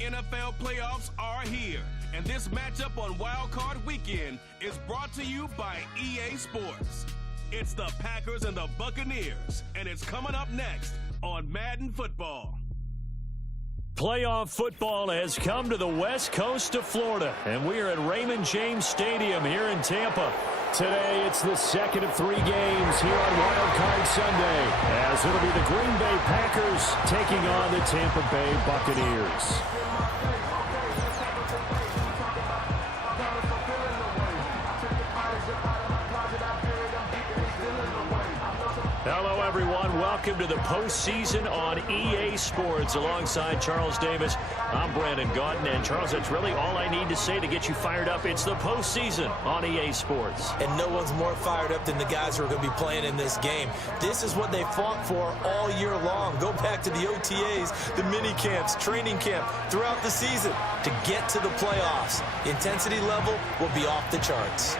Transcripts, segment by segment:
NFL playoffs are here, and this matchup on Wildcard Weekend is brought to you by EA Sports. It's the Packers and the Buccaneers, and it's coming up next on Madden Football. Playoff football has come to the west coast of Florida, and we are at Raymond James Stadium here in Tampa. Today, it's the second of 3 games here on Wildcard Sunday, as it'll be the Green Bay Packers taking on the Tampa Bay Buccaneers. Hello, everyone. Welcome to the postseason on EA Sports. Alongside Charles Davis, I'm Brandon Gaudin. And, Charles, that's really all I need to say to get you fired up. It's the postseason on EA Sports. And no one's more fired up than the guys who are going to be playing in this game. This is what they fought for all year long. Go back to the OTAs, the mini camps, training camp, throughout the season to get to the playoffs. The intensity level will be off the charts.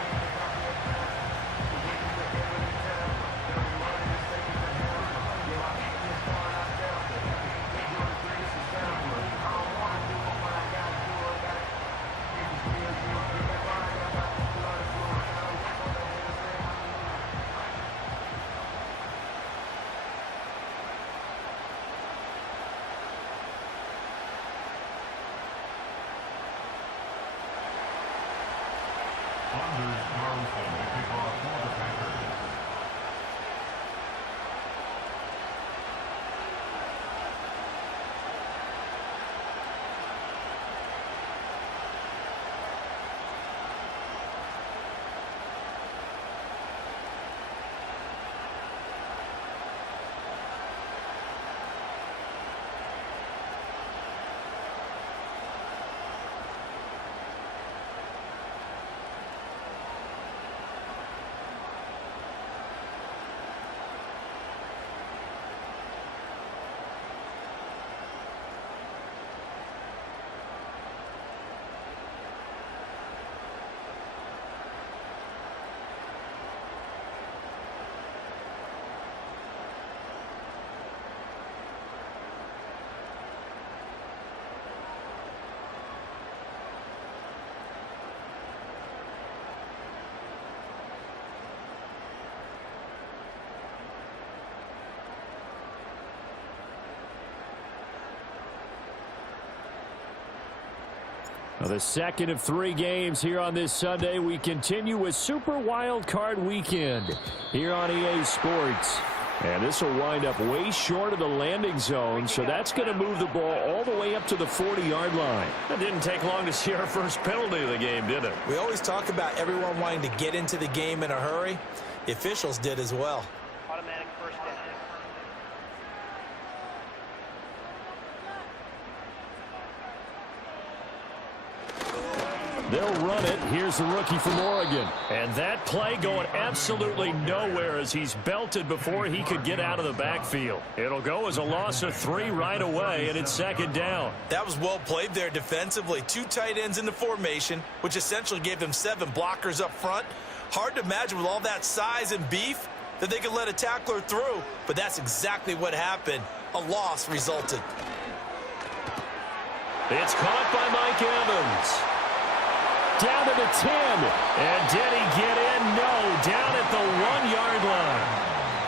Well, the second of 3 games here on this Sunday. We continue with Super Wildcard Weekend here on EA Sports. And this will wind up way short of the landing zone, so that's going to move the ball all the way up to the 40-yard line. It didn't take long to see our first penalty of the game, did it? We always talk about everyone wanting to get into the game in a hurry. The officials did as well. Automatic first down. They'll run it. Here's the rookie from Oregon. And that play going absolutely nowhere as he's belted before he could get out of the backfield. It'll go as a loss of 3 right away, and it's second down. That was well played there defensively. 2 tight ends in the formation, which essentially gave them 7 blockers up front. Hard to imagine with all that size and beef that they could let a tackler through, but that's exactly what happened. A loss resulted. It's caught by Mike Evans. Down to the 10. And did he get in? No. Down at the 1-yard line.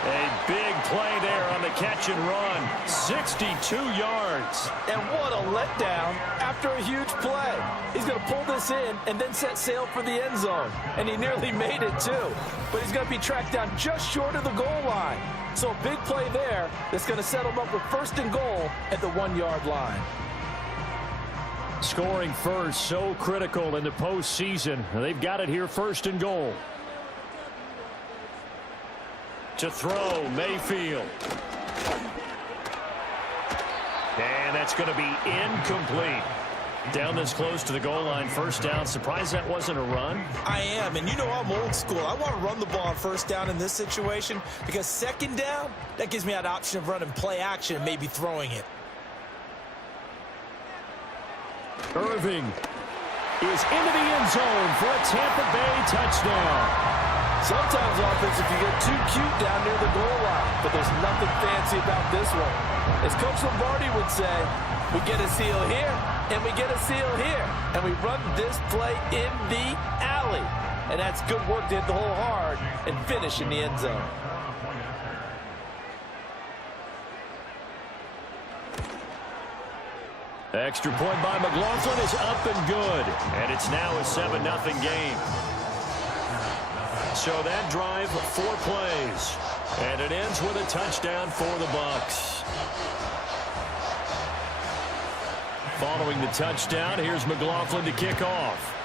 A big play there on the catch and run. 62 yards. And what a letdown after a huge play. He's going to pull this in and then set sail for the end zone. And he nearly made it, too. But he's going to be tracked down just short of the goal line. So a big play there that's going to set him up with first and goal at the 1-yard line. Scoring first, so critical in the postseason. They've got it here, first and goal. To throw, Mayfield. And that's going to be incomplete. Down this close to the goal line, first down. Surprised that wasn't a run? I am, and you know I'm old school. I want to run the ball on first down in this situation because second down, that gives me that option of running play action and maybe throwing it. Irving is into the end zone for a Tampa Bay touchdown. Sometimes offense, if you get too cute down near the goal line, but there's nothing fancy about this one. As Coach Lombardi would say, we get a seal here, and we get a seal here, and we run this play in the alley. And that's good work to hit the hole hard and finish in the end zone. Extra point by McLaughlin is up and good. And it's now a 7-0 game. So that drive, 4 plays. And it ends with a touchdown for the Bucs. Following the touchdown, here's McLaughlin to kick off.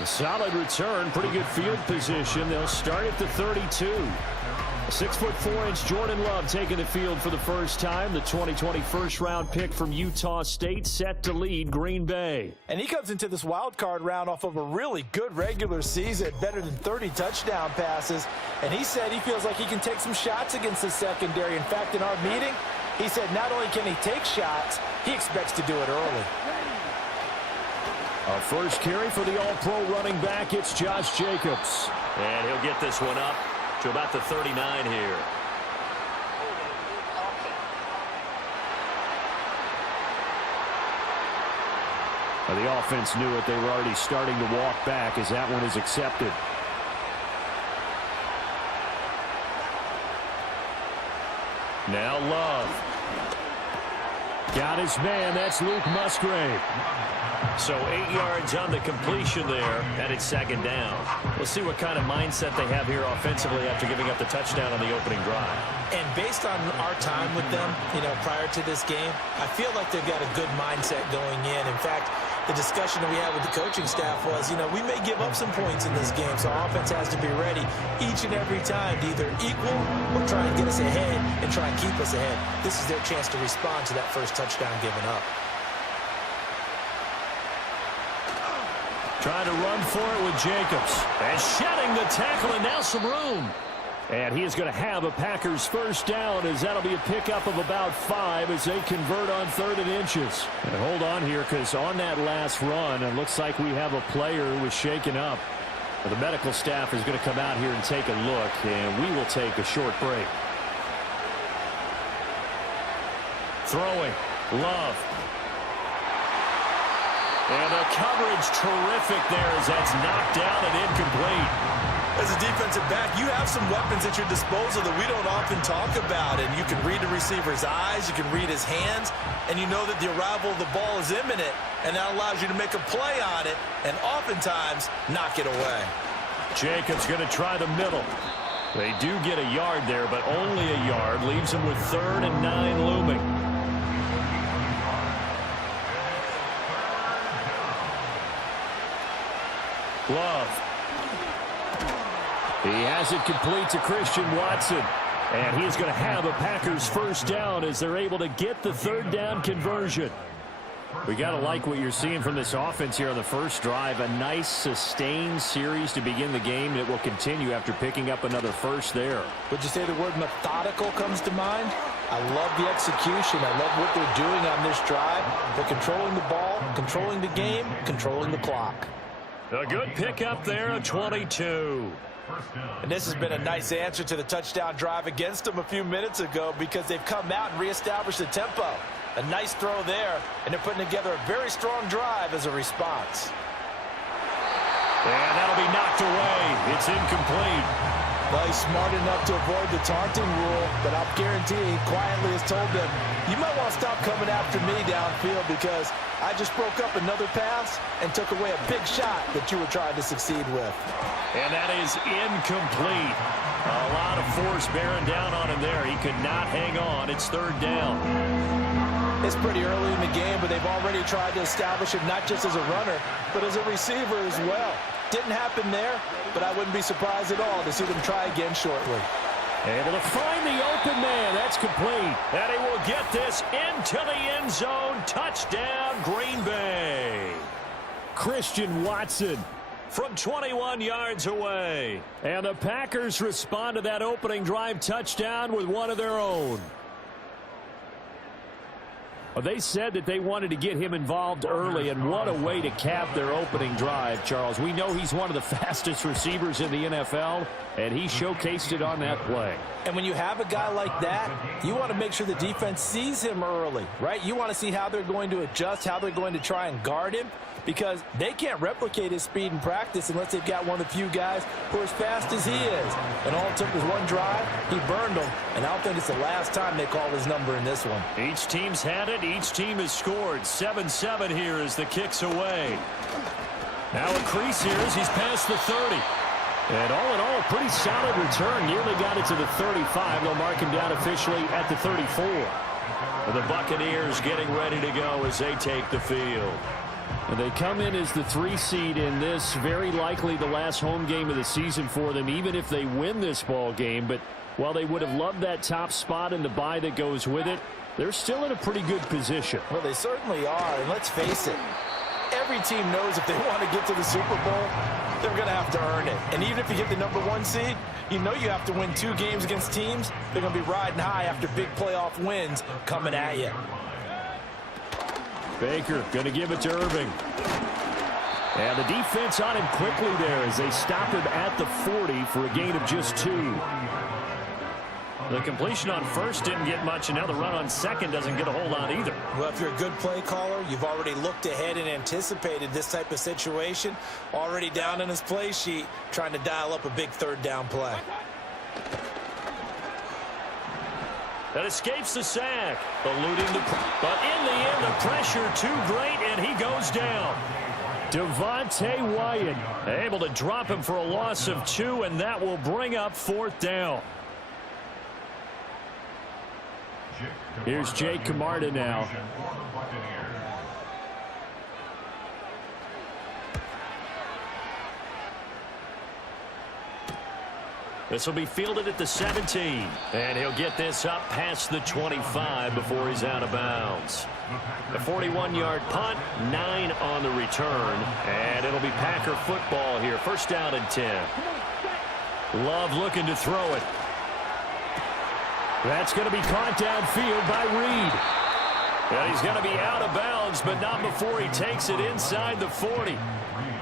A solid return, pretty good field position. They'll start at the 32. 6'4" Jordan Love taking the field for the first time. The 2020 first-round pick from Utah State set to lead Green Bay. And he comes into this wild card round off of a really good regular season, better than 30 touchdown passes. And he said he feels like he can take some shots against the secondary. In fact, in our meeting, he said not only can he take shots, he expects to do it early. Our first carry for the all-pro running back, it's Josh Jacobs. And he'll get this one up to about the 39 here. Well, the offense knew it. They were already starting to walk back as that one is accepted. Now Love. Got his man. That's Luke Musgrave. So 8 yards on the completion there, and it's 2nd down. We'll see what kind of mindset they have here offensively after giving up the touchdown on the opening drive. And based on our time with them, prior to this game, I feel like they've got a good mindset going in. In fact, the discussion that we had with the coaching staff was, we may give up some points in this game, so our offense has to be ready each and every time to either equal or try and get us ahead and try and keep us ahead. This is their chance to respond to that first touchdown given up. Trying to run for it with Jacobs. And shedding the tackle, and now some room. And he is going to have a Packers first down, as that'll be a pickup of about 5 as they convert on 3rd and inches. And hold on here, because on that last run, it looks like we have a player who was shaken up. The medical staff is going to come out here and take a look, and we will take a short break. Throwing. Love. And the coverage terrific there as that's knocked down and incomplete. As a defensive back, you have some weapons at your disposal that we don't often talk about. And you can read the receiver's eyes, you can read his hands, and you know that the arrival of the ball is imminent, and that allows you to make a play on it and oftentimes knock it away. Jacobs going to try the middle. They do get a yard there, but only a yard. Leaves them with 3rd and 9 looming. Love. He has it complete to Christian Watson. And he's going to have a Packers first down as they're able to get the 3rd down conversion. We got to like what you're seeing from this offense here on the first drive. A nice sustained series to begin the game, and it will continue after picking up another first there. Would you say the word methodical comes to mind? I love the execution. I love what they're doing on this drive. They're controlling the ball, controlling the game, controlling the clock. A good pickup there, a 22. And this has been a nice answer to the touchdown drive against them a few minutes ago, because they've come out and reestablished the tempo. A nice throw there, and they're putting together a very strong drive as a response. And that'll be knocked away. It's incomplete. Well, he's smart enough to avoid the taunting rule, but I'm guaranteeing quietly has told them, you might want to stop coming after me downfield, because I just broke up another pass and took away a big shot that you were trying to succeed with. And that is incomplete. A lot of force bearing down on him there. He could not hang on. It's 3rd down. It's pretty early in the game, but they've already tried to establish him not just as a runner, but as a receiver as well. Didn't happen there, but I wouldn't be surprised at all to see them try again shortly. Able to find the open man. That's complete. And he will get this into the end zone. Touchdown, Green Bay. Christian Watson from 21 yards away. And the Packers respond to that opening drive touchdown with one of their own. Well, they said that they wanted to get him involved early, and what a way to cap their opening drive, Charles. We know he's one of the fastest receivers in the NFL, and he showcased it on that play. And when you have a guy like that, you want to make sure the defense sees him early, right? You want to see how they're going to adjust, how they're going to try and guard him, because they can't replicate his speed in practice unless they've got one of the few guys who are as fast as he is. And all it took was one drive. He burned them, and I don't think it's the last time they call his number in this one. Each team's had it. Each team has scored. 7-7 here as the kick's away. Now a crease here as he's past the 30. And all in all, a pretty solid return. Nearly got it to the 35. They'll mark him down officially at the 34. And the Buccaneers getting ready to go as they take the field. And they come in as the 3 seed in this, very likely the last home game of the season for them, even if they win this ball game. But while they would have loved that top spot and the bye that goes with it, they're still in a pretty good position. Well, they certainly are, and let's face it, every team knows if they want to get to the Super Bowl, they're going to have to earn it. And even if you get the #1 seed, you know you have to win 2 games against teams. They're going to be riding high after big playoff wins coming at you. Baker going to give it to Irving. And the defense on him quickly there as they stop him at the 40 for a gain of just 2. The completion on first didn't get much, and now the run on second doesn't get a whole lot either. Well, if you're a good play caller, you've already looked ahead and anticipated this type of situation. Already down in his play sheet, trying to dial up a big 3rd down play. That escapes the sack. Eluding the... But in the end, the pressure too great, and he goes down. Devontae Wyatt able to drop him for a loss of 2, and that will bring up 4th down. Here's Jake Camarda now. This will be fielded at the 17. And he'll get this up past the 25 before he's out of bounds. A 41-yard punt, 9 on the return. And it'll be Packer football here. 1st down and 10. Love looking to throw it. That's going to be caught downfield by Reed. And he's going to be out of bounds, but not before he takes it inside the 40.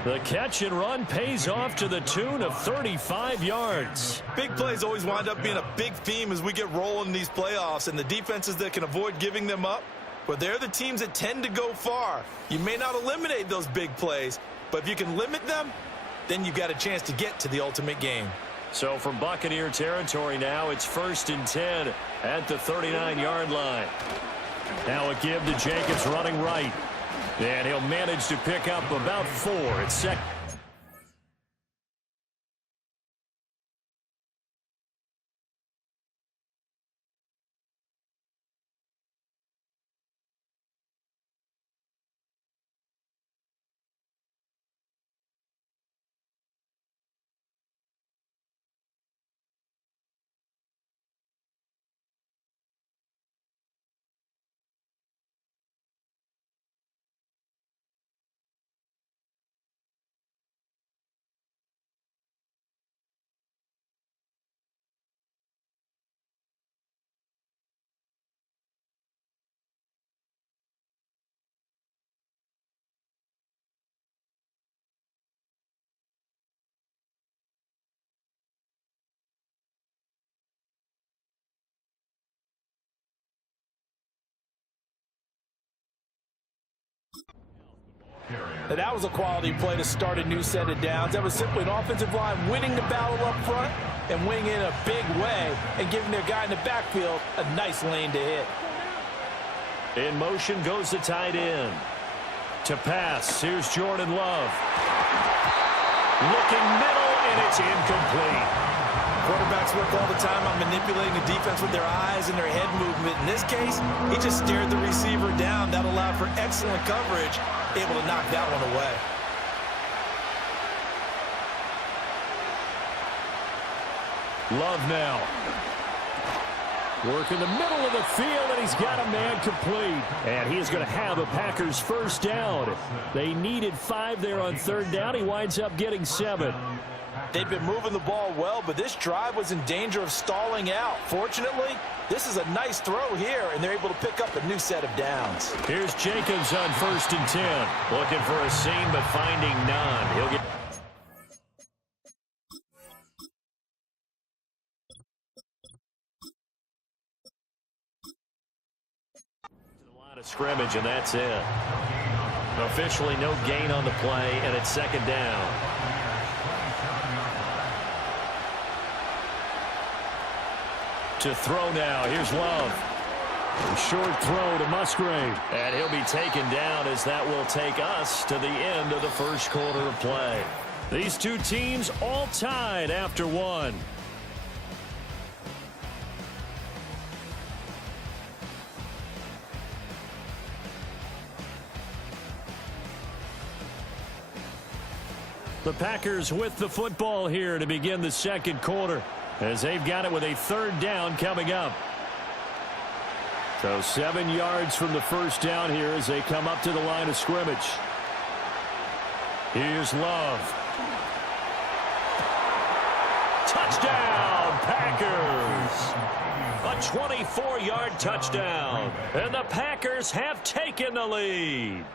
The catch and run pays off to the tune of 35 yards. Big plays always wind up being a big theme as we get rolling in these playoffs, and the defenses that can avoid giving them up, well, they're the teams that tend to go far. You may not eliminate those big plays, but if you can limit them, then you've got a chance to get to the ultimate game. So from Buccaneer territory now, it's 1st and 10 at the 39-yard line. Now a give to Jacobs running right. And he'll manage to pick up about 4 at second. And that was a quality play to start a new set of downs. That was simply an offensive line winning the battle up front and winning in a big way and giving their guy in the backfield a nice lane to hit. In motion goes the tight end. To pass, here's Jordan Love. Looking middle, and it's incomplete. Quarterbacks work all the time on manipulating the defense with their eyes and their head movement. In this case, he just stared the receiver down. That allowed for excellent coverage, able to knock that one away. Love now. Work in the middle of the field, and he's got a man complete. And he is going to have a Packers 1st down. They needed 5 there on 3rd down. He winds up getting 7. They'd been moving the ball well, but this drive was in danger of stalling out. Fortunately, this is a nice throw here, and they're able to pick up a new set of downs. Here's Jacobs on 1st and 10. Looking for a seam, but finding none. He'll get... of scrimmage, and that's it. Officially no gain on the play, and it's 2nd down. To throw now. Here's Love. A short throw to Musgrave. And he'll be taken down as that will take us to the end of the 1st quarter of play. These two teams all tied after 1. The Packers with the football here to begin the 2nd quarter as they've got it with a 3rd down coming up. So 7 yards from the 1st down here as they come up to the line of scrimmage. Here's Love. Touchdown, Packers! A 24-yard touchdown, and the Packers have taken the lead.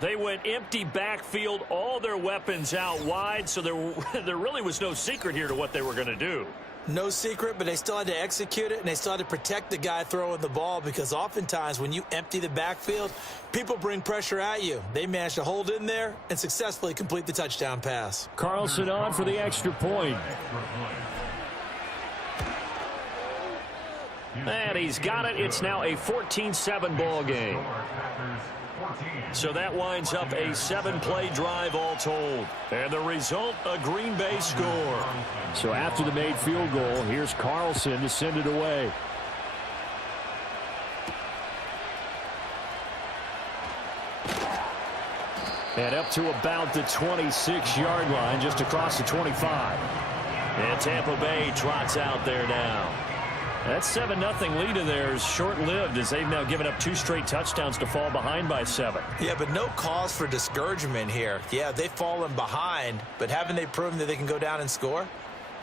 They went empty backfield, all their weapons out wide, so there really was no secret here to what they were going to do. No secret, but they still had to execute it, and they still had to protect the guy throwing the ball, because oftentimes when you empty the backfield, people bring pressure at you. They managed to hold in there and successfully complete the touchdown pass. Carlson on for the extra point. And he's got it. It's now a 14-7 ball game. So that winds up a 7-play drive all told. And the result, a Green Bay score. So after the made field goal, here's Carlson to send it away. And up to about the 26-yard line, just across the 25. And Tampa Bay trots out there now. That 7-0 lead of theirs short-lived as they've now given up 2 straight touchdowns to fall behind by 7. Yeah, but no cause for discouragement here. Yeah, they've fallen behind, but haven't they proven that they can go down and score?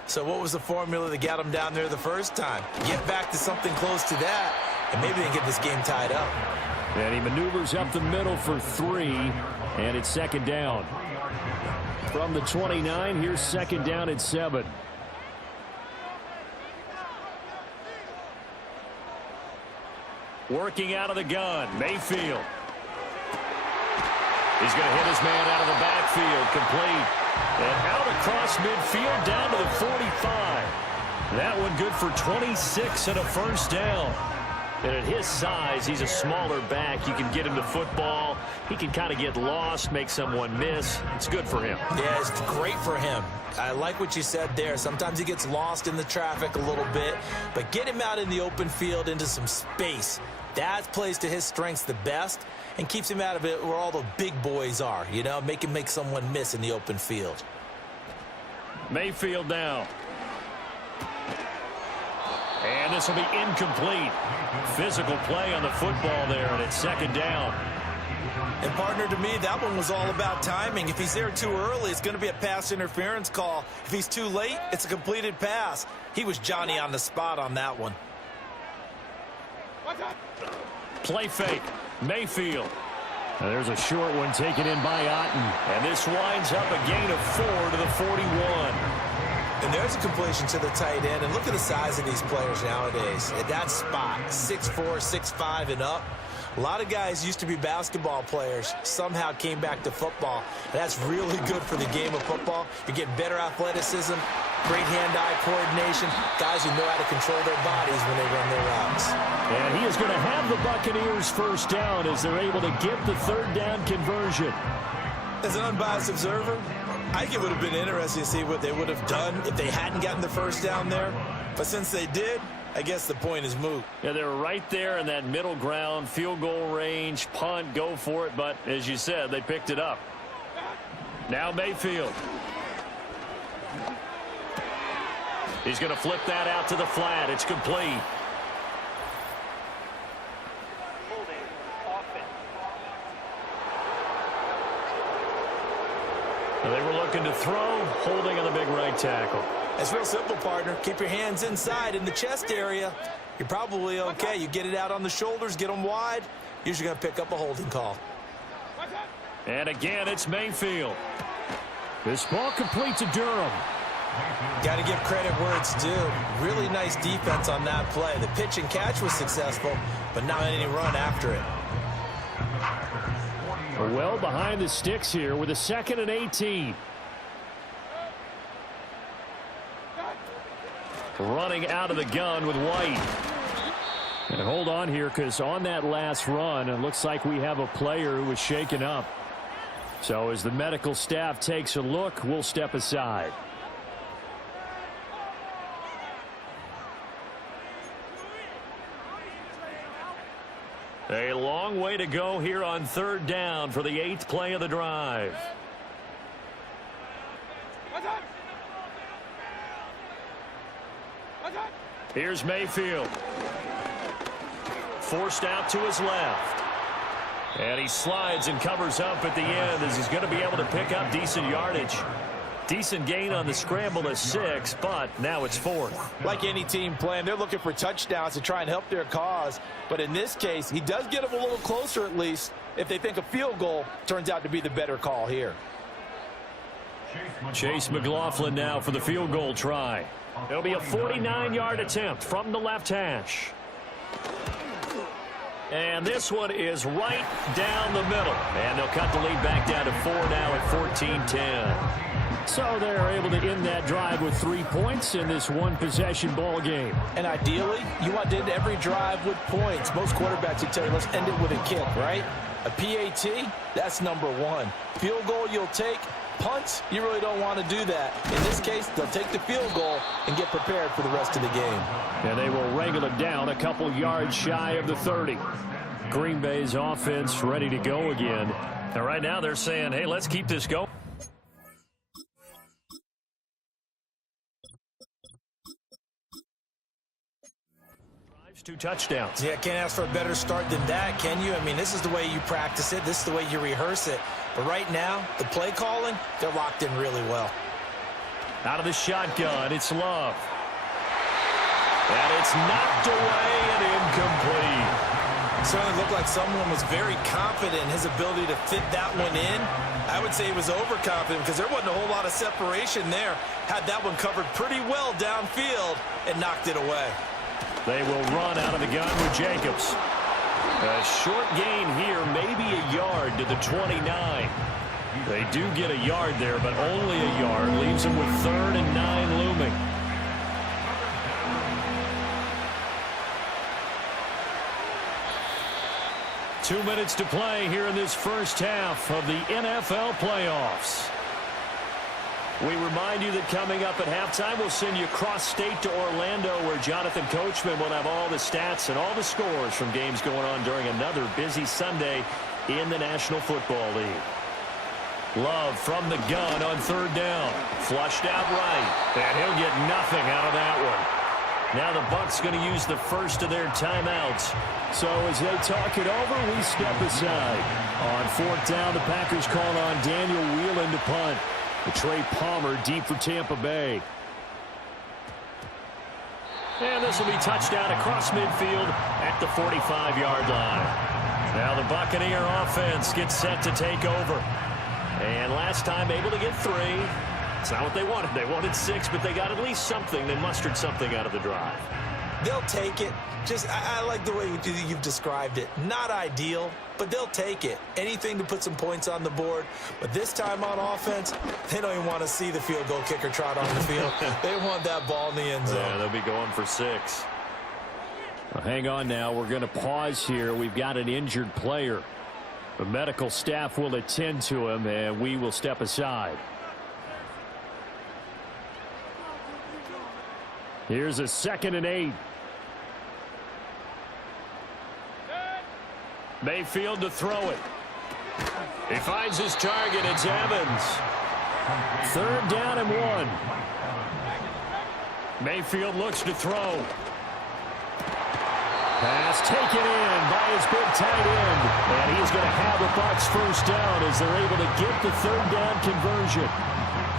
So what was the formula that got them down there the first time? Get back to something close to that, and maybe they can get this game tied up. And he maneuvers up the middle for 3, and it's 2nd down. From the 29, here's 2nd down at 7. Working out of the gun, Mayfield. He's going to hit his man out of the backfield, complete. And out across midfield, down to the 45. That one good for 26 and a 1st down. And at his size, he's a smaller back. You can get him to football. He can kind of get lost, make someone miss. It's good for him. Yeah, it's great for him. I like what you said there. Sometimes he gets lost in the traffic a little bit, but get him out in the open field into some space. That plays to his strengths the best and keeps him out of it where all the big boys are, you know, make him make someone miss in the open field. Mayfield now. And this will be incomplete. Physical play on the football there, and it's 2nd down. And partner, to me, that one was all about timing. If he's there too early, it's going to be a pass interference call. If he's too late, it's a completed pass. He was Johnny on the spot on that one. Play fake. Mayfield. And there's a short one taken in by Otten. And this winds up a gain of 4 to the 41. And there's a completion to the tight end. And look at the size of these players nowadays. At that spot, 6'4", 6'5", and up. A lot of guys used to be basketball players, somehow came back to football. And that's really good for the game of football. You're getting better athleticism, great hand-eye coordination, guys who know how to control their bodies when they run their routes. And he is going to have the Buccaneers 1st down as they're able to get the 3rd down conversion. As an unbiased observer, I think it would have been interesting to see what they would have done if they hadn't gotten the 1st down there. But since they did, I guess the point is moot. Yeah, they were right there in that middle ground, field goal range, punt, go for it. But as you said, they picked it up. Now Mayfield. He's going to flip that out to the flat. It's complete. They were looking looking to throw, holding on the big right tackle. It's real simple, partner. Keep your hands inside in the chest area. You're probably okay. You get it out on the shoulders, get them wide. Usually going to pick up a holding call. And again, it's Mayfield. This ball complete to Durham. Got to give credit where it's due. Really nice defense on that play. The pitch and catch was successful, but not any run after it. Well behind the sticks here with a 2nd and 18. Running out of the gun with White. And hold on here, because on that last run, it looks like we have a player who was shaken up. So as the medical staff takes a look, we'll step aside. A long way to go here on 3rd down for the 8th play of the drive. Here's Mayfield. Forced out to his left. And he slides and covers up at the end as he's going to be able to pick up decent yardage. Decent gain on the scramble to 6, but now it's 4th. Like any team playing, they're looking for touchdowns to try and help their cause. But in this case, he does get them a little closer at least if they think a field goal turns out to be the better call here. Chase McLaughlin now for the field goal try. It'll be a 49-yard attempt from the left hash. And this one is right down the middle. And they'll cut the lead back down to 4 now at 14-10. So they're able to end that drive with 3 points in this one-possession ball game. And ideally, you want to end every drive with points. Most quarterbacks would tell you, let's end it with a kick, right? A PAT, that's number 1. Field goal you'll take. Punts, you really don't want to do that. In this case, they'll take the field goal and get prepared for the rest of the game. And they will wrangle it down a couple yards shy of the 30. Green Bay's offense ready to go again. And right now they're saying, hey, let's keep this going. 2 touchdowns. Yeah, can't ask for a better start than that, can you? I mean, this is the way you practice it. This is the way you rehearse it. But right now, the play calling, they're locked in really well. Out of the shotgun, it's Love. And it's knocked away and incomplete. It certainly looked like someone was very confident in his ability to fit that one in. I would say he was overconfident because there wasn't a whole lot of separation there. Had that one covered pretty well downfield and knocked it away. They will run out of the gun with Jacobs. A short gain here, maybe a yard to the 29. They do get a yard there, but only a yard. Leaves them with 3rd and 9 looming. Two minutes to play here in this first half of the NFL playoffs. We remind you that coming up at halftime, we'll send you cross-state to Orlando, where Jonathan Coachman will have all the stats and all the scores from games going on during another busy Sunday in the National Football League. Love from the gun on 3rd down. Flushed out right, and he'll get nothing out of that one. Now the Bucs going to use the first of their timeouts. So as they talk it over, we step aside. On 4th down, the Packers call on Daniel Whelan to punt. Trey Palmer deep for Tampa Bay. And this will be touchdown across midfield at the 45-yard line. Now the Buccaneer offense gets set to take over. And last time able to get 3. It's not what they wanted. They wanted 6, but they got at least something. They mustered something out of the drive. They'll take it. I like the way you've described it. Not ideal, but they'll take it. Anything to put some points on the board. But this time on offense, they don't even want to see the field goal kicker trot on the field. They want that ball in the end zone. Yeah, they'll be going for 6. Well, hang on now. We're going to pause here. We've got an injured player. The medical staff will attend to him, and we will step aside. Here's a 2nd and 8. Mayfield to throw it. He finds his target. It's Evans. 3rd down and 1. Mayfield looks to throw. Pass taken in by his big tight end. And he's going to have the Bucs first down as they're able to get the 3rd down conversion.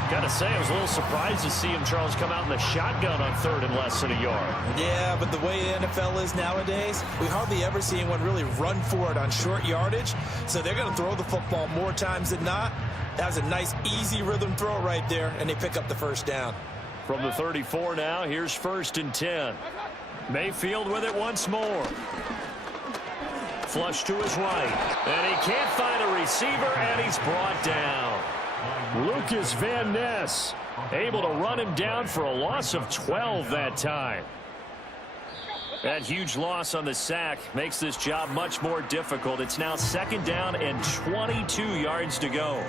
Gotta say, I was a little surprised to see him, Charles, come out in the shotgun on third and less than a yard. Yeah, but the way the NFL is nowadays, we hardly ever see anyone really run for it on short yardage. So they're going to throw the football more times than not. That was a nice, easy rhythm throw right there, and they pick up the first down. From the 34 now, here's 1st and 10. Mayfield with it once more. Flush to his right. And he can't find a receiver, and he's brought down. Lucas Van Ness able to run him down for a loss of 12 that time. That huge loss on the sack makes this job much more difficult. It's now 2nd down and 22 yards to go.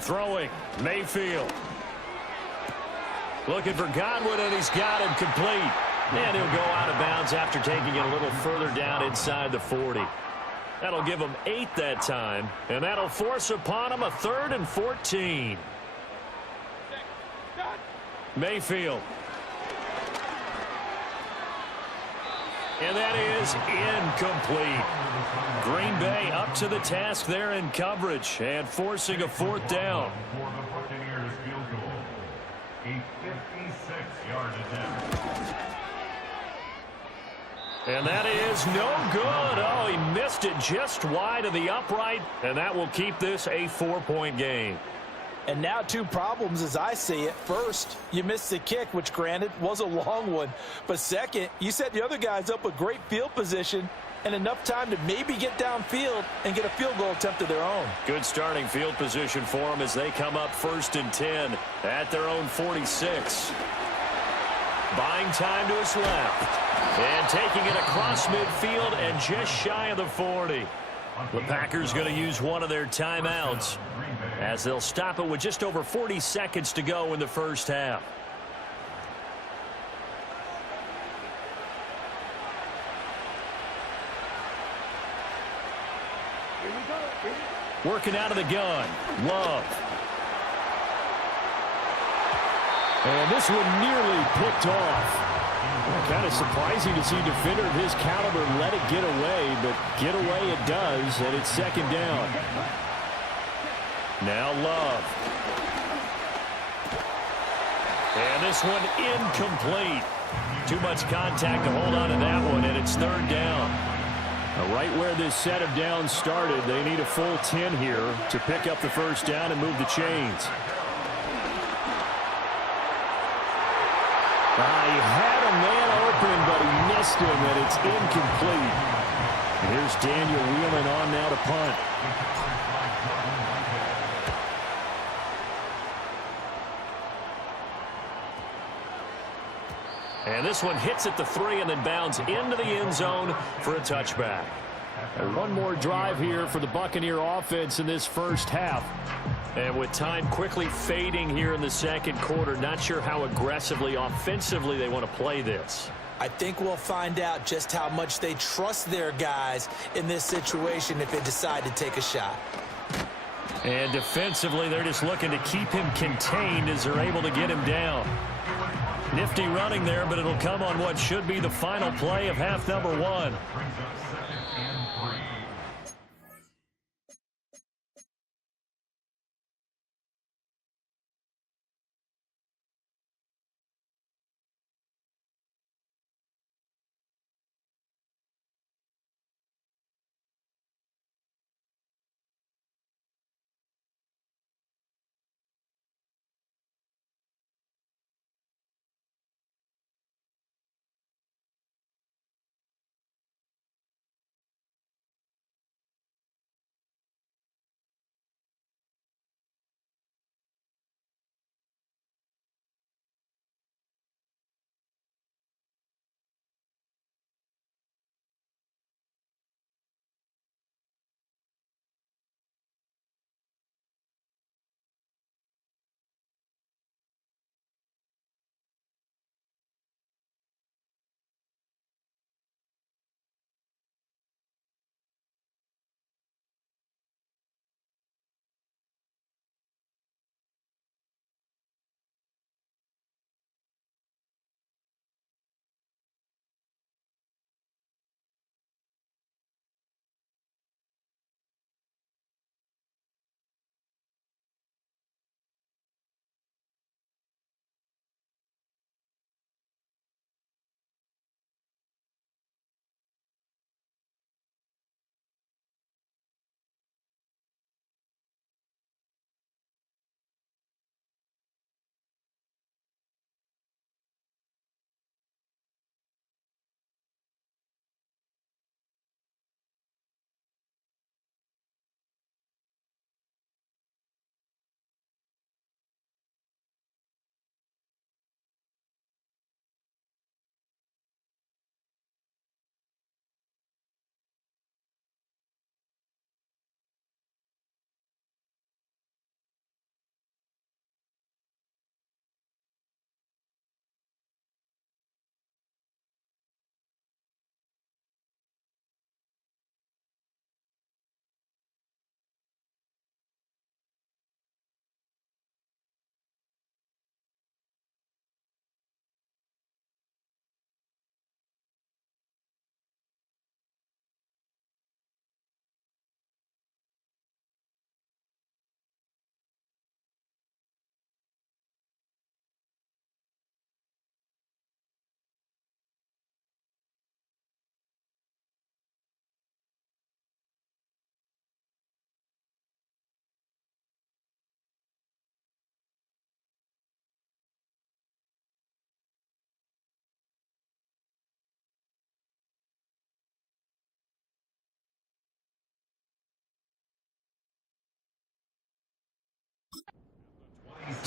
Throwing, Mayfield. Looking for Godwin, and he's got him complete. And he'll go out of bounds after taking it a little further down inside the 40. That'll give him 8 that time, and that'll force upon him a 3rd and 14. Mayfield. And that is incomplete. Green Bay up to the task there in coverage and forcing a 4th down. And that is no good. Oh, he missed it just wide of the upright, and that will keep this a 4-point game. And now 2 problems as I see it. First, you missed the kick, which granted was a long one. But second, you set the other guys up with great field position and enough time to maybe get downfield and get a field goal attempt of their own. Good starting field position for them as they come up 1st and 10 at their own 46. Buying time to his left. And taking it across midfield and just shy of the 40. The Packers going to use one of their timeouts as they'll stop it with just over 40 seconds to go in the first half. Working out of the gun. Love. And this one nearly picked off. Kind of surprising to see a defender of his caliber let it get away, but get away it does, and it's 2nd down. Now Love. And this one incomplete. Too much contact to hold on to that one, and it's 3rd down. Right where this set of downs started, they need a full 10 here to pick up the first down and move the chains. He had a man open, but he missed him, and it's incomplete. And here's Daniel Wheeling on now to punt. And this one hits at the 3 and then bounds into the end zone for a touchback. And one more drive here for the Buccaneer offense in this first half. And with time quickly fading here in the 2nd quarter, not sure how aggressively, offensively they want to play this. I think we'll find out just how much they trust their guys in this situation if they decide to take a shot. And defensively, they're just looking to keep him contained as they're able to get him down. Nifty running there, but it'll come on what should be the final play of half number 1.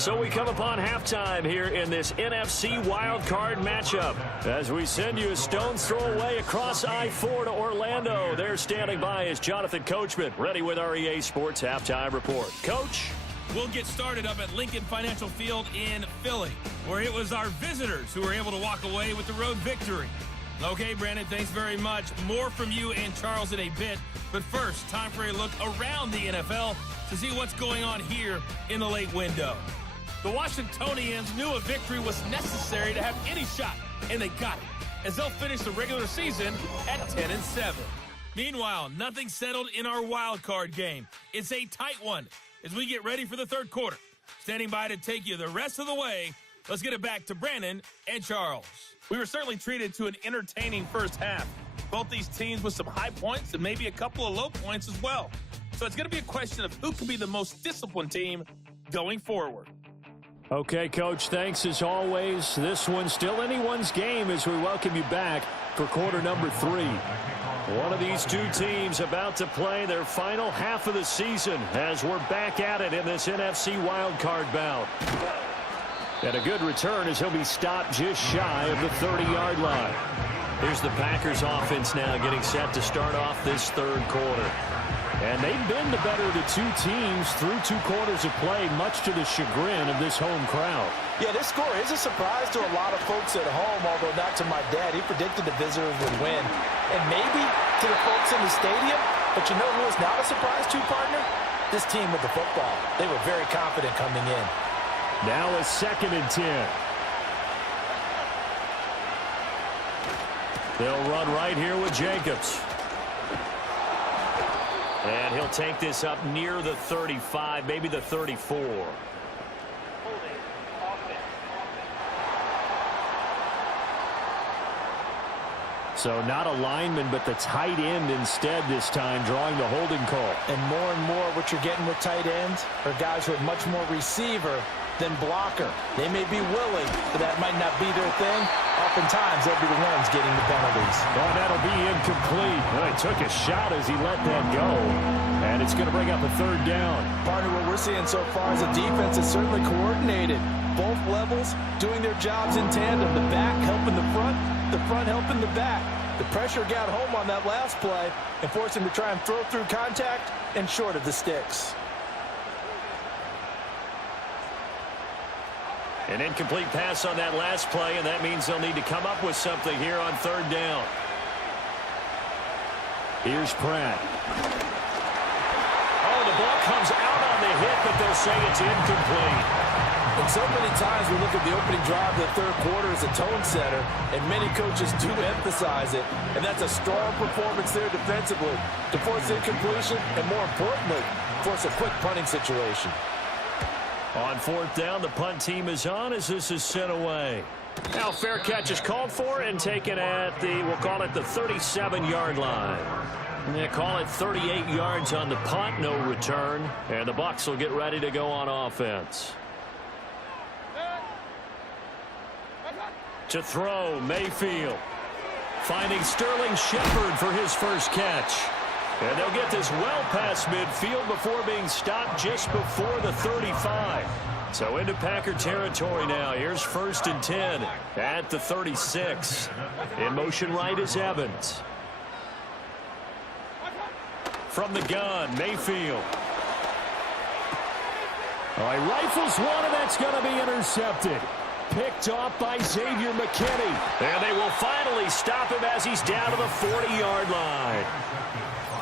So we come upon halftime here in this NFC Wildcard matchup. As we send you a stone's throw away across I-4 to Orlando. There standing by is Jonathan Coachman, ready with our EA Sports Halftime Report. Coach? We'll get started up at Lincoln Financial Field in Philly, where it was our visitors who were able to walk away with the road victory. Okay, Brandon, thanks very much. More from you and Charles in a bit. But first, time for a look around the NFL to see what's going on here in the late window. The Washingtonians knew a victory was necessary to have any shot, and they got it, as they'll finish the regular season at 10-7. Meanwhile, nothing settled in our wild card game. It's a tight one as we get ready for the third quarter. Standing by to take you the rest of the way, let's get it back to Brandon and Charles. We were certainly treated to an entertaining first half. Both these teams with some high points and maybe a couple of low points as well. So it's going to be a question of who can be the most disciplined team going forward. Okay, Coach, thanks as always. This one's still anyone's game as we welcome you back for quarter number 3. One of these two teams about to play their final half of the season as we're back at it in this NFC wildcard bout. And a good return as he'll be stopped just shy of the 30-yard line. Here's the Packers offense now getting set to start off this third quarter. And they've been the better of the two teams through 2 quarters of play, much to the chagrin of this home crowd. Yeah, this score is a surprise to a lot of folks at home, although not to my dad. He predicted the visitors would win. And maybe to the folks in the stadium, but you know who is not a surprise to, partner? This team with the football. They were very confident coming in. Now a 2nd and 10. They'll run right here with Jacobs. And he'll take this up near the 35, maybe the 34. So not a lineman, but the tight end instead this time, drawing the holding call. And more, what you're getting with tight ends are guys who are much more receiver than blocker. They may be willing, but that might not be their thing. Oftentimes, they'll be the ones getting the penalties. Well, that'll be incomplete. Well, he took a shot as he let that go. And it's going to bring up a 3rd down. Partner, what we're seeing so far is the defense is certainly coordinated. Both levels doing their jobs in tandem. The back helping the front helping the back. The pressure got home on that last play and forced him to try and throw through contact and short of the sticks. An incomplete pass on that last play, and that means they'll need to come up with something here on 3rd down. Here's Pratt. Oh, the ball comes out on the hit, but they'll say it's incomplete. And so many times we look at the opening drive of the third quarter as a tone setter, and many coaches do emphasize it, and that's a strong performance there defensively to force incompletion and, more importantly, force a quick punting situation. On 4th down, the punt team is on as this is sent away. Now fair catch is called for and taken at the, we'll call it the 37-yard line. They call it 38 yards on the punt, no return. And the Bucs will get ready to go on offense. To throw, Mayfield. Finding Sterling Shepard for his first catch. And they'll get this well past midfield before being stopped just before the 35. So into Packer territory now. Here's 1st and 10 at the 36. In motion right is Evans. From the gun, Mayfield. All right, rifles one, and that's going to be intercepted. Picked off by Xavier McKinney. And they will finally stop him as he's down to the 40-yard line.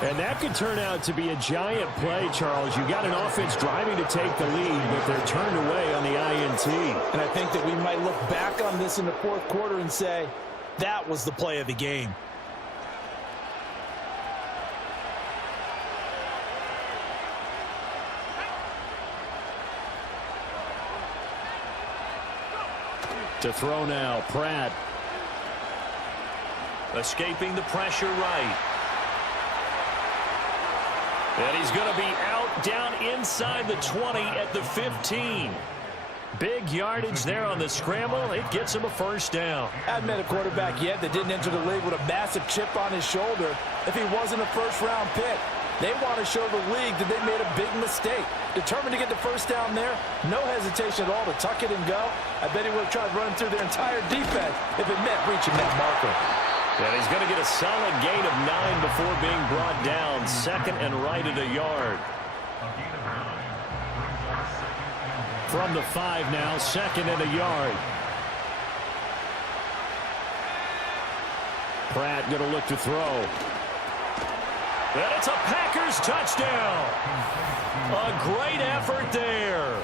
And that could turn out to be a giant play, Charles. You got an offense driving to take the lead, but they're turned away on the INT. And I think that we might look back on this in the 4th quarter and say, that was the play of the game. To throw now, Pratt. Escaping the pressure right. And he's going to be out down inside the 20 at the 15. Big yardage there on the scramble. It gets him a 1st down. I haven't met a quarterback yet that didn't enter the league with a massive chip on his shoulder if he wasn't a 1st-round pick. They want to show the league that they made a big mistake. Determined to get the first down there, no hesitation at all to tuck it and go. I bet he would have tried running through their entire defense if it meant reaching that marker. And he's going to get a solid gain of 9 before being brought down. Second and right at a yard. From the 5 now, second and a yard. Pratt going to look to throw. And it's a Packers touchdown. A great effort there.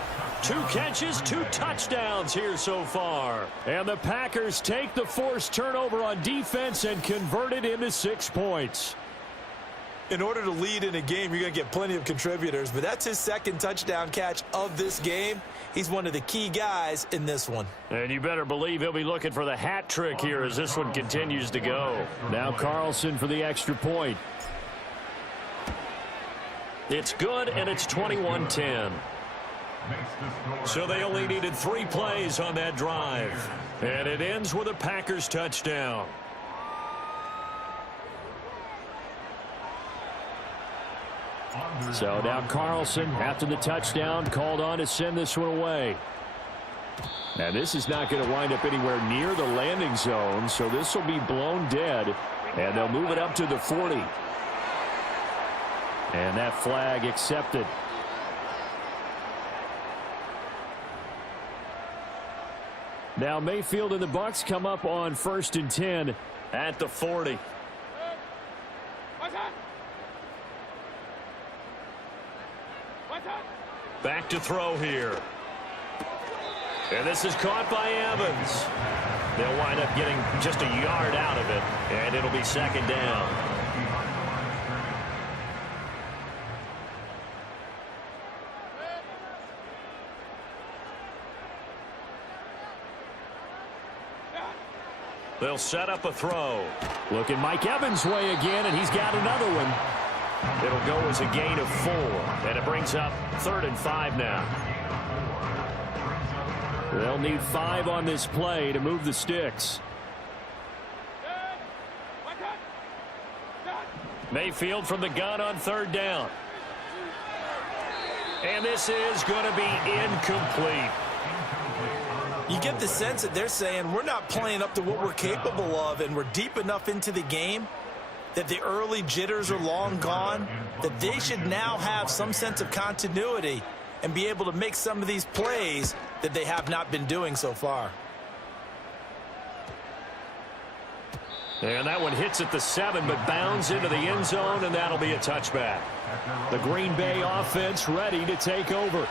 2 catches, 2 touchdowns here so far. And the Packers take the forced turnover on defense and convert it into 6 points. In order to lead in a game, you're going to get plenty of contributors, but that's his second touchdown catch of this game. He's one of the key guys in this one. And you better believe he'll be looking for the hat trick here as this one continues to go. Now Carlson for the extra point. It's good, and it's 21-10. So they only needed 3 plays on that drive. And it ends with a Packers touchdown. So now Carlson, after the touchdown, called on to send this one away. Now this is not going to wind up anywhere near the landing zone, so this will be blown dead, and they'll move it up to the 40. And that flag accepted. Now Mayfield and the Bucs come up on 1st and 10 at the 40. Back to throw here. And this is caught by Evans. They'll wind up getting just a yard out of it, and it'll be second down. They'll set up a throw. Looking Mike Evans' way again, and he's got another one. It'll go as a gain of 4, and it brings up 3rd and 5 now. They'll need 5 on this play to move the sticks. Mayfield from the gun on 3rd down. And this is going to be incomplete. You get the sense that they're saying we're not playing up to what we're capable of, and we're deep enough into the game that the early jitters are long gone, that they should now have some sense of continuity and be able to make some of these plays that they have not been doing so far. And that one hits at the 7, but bounds into the end zone, and that'll be a touchback. The Green Bay offense ready to take over.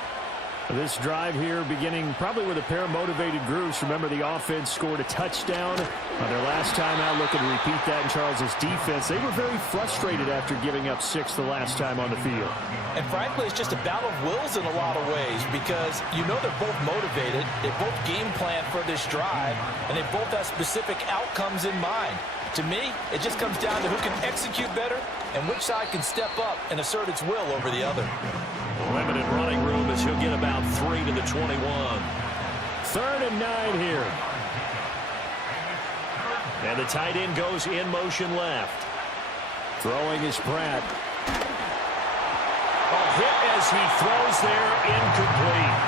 This drive here beginning probably with a pair of motivated groups. Remember, the offense scored a touchdown on their last time out. Looking to repeat that in Charles's defense. They were very frustrated after giving up 6 the last time on the field. And frankly, it's just a battle of wills in a lot of ways, because you know they're both motivated. They both game plan for this drive, and they both have specific outcomes in mind. To me, it just comes down to who can execute better and which side can step up and assert its will over the other. Limited running room as he'll get about 3 to the 21. 3rd and 9 here. And the tight end goes in motion left. Throwing is Pratt. A hit as he throws there, incomplete.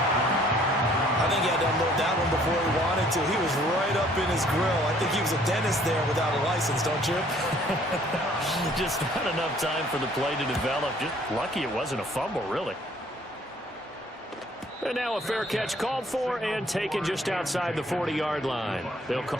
I think he had to unload that one before he wanted to. He was right up in his grill. I think he was a dentist there without a license, don't you? Just not enough time for the play to develop. Just lucky it wasn't a fumble, really. And now a fair catch called for and taken just outside the 40-yard line. They'll call.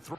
23.